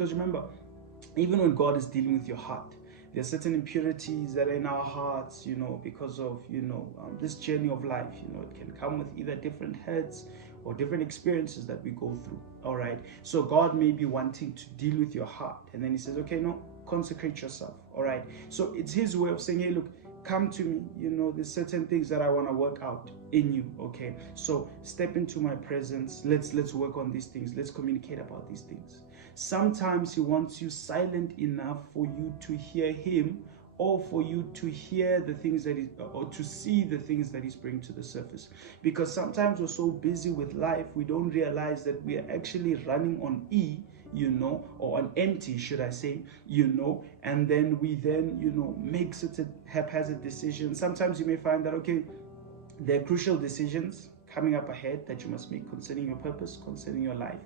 Because remember, even when God is dealing with your heart, there are certain impurities that are in our hearts, because of, this journey of life. It can come with either different heads or different experiences that we go through. All right. So God may be wanting to deal with your heart. And then he says, okay, no, consecrate yourself. All right. So it's his way of saying, hey, look, come to me. There's certain things that I want to work out in you. Okay. So step into my presence. Let's work on these things. Let's communicate about these things. Sometimes he wants you silent enough for you to hear him, or for you to hear the things or to see the things that he's bringing to the surface. Because sometimes we're so busy with life, we don't realize that we are actually running on E, or on empty, should I say, and then we make such a haphazard decision. Sometimes you may find that, okay, there are crucial decisions coming up ahead that you must make concerning your purpose, concerning your life.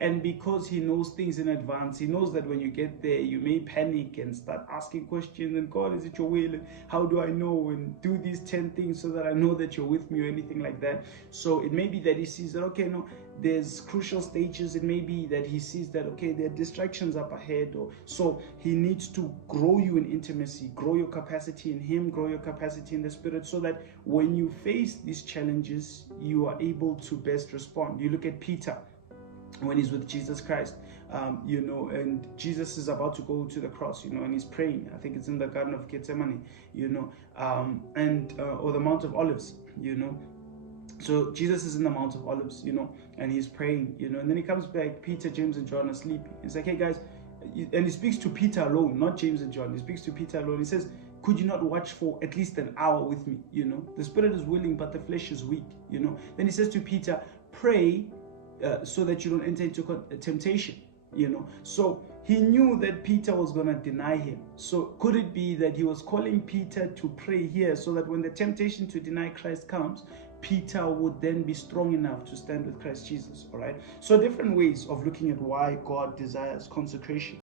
And because he knows things in advance, he knows that when you get there, you may panic and start asking questions. And God, is it your will? And how do I know? And do these 10 things so that I know that you're with me, or anything like that. So it may be that he sees that, okay, no, there's crucial stages. It may be that he sees that, okay, there are distractions up ahead. So he needs to grow you in intimacy, grow your capacity in him, grow your capacity in the spirit, so that when you face these challenges, you are able to best respond. You look at Peter when he's with Jesus Christ, and Jesus is about to go to the cross, and he's praying. I think it's in the Garden of Gethsemane, or the Mount of Olives, So Jesus is in the Mount of Olives, and he's praying, and then he comes back. Peter, James, and John are sleeping. He's like, hey guys, and he speaks to Peter alone, not James and John. He speaks to Peter alone. He says, could you not watch for at least an hour with me? The spirit is willing, but the flesh is weak. Then he says to Peter, pray so that you don't enter into temptation. So he knew that Peter was going to deny him. So could it be that he was calling Peter to pray here, so that when the temptation to deny Christ comes, Peter would then be strong enough to stand with Christ Jesus? All right. So different ways of looking at why God desires consecration.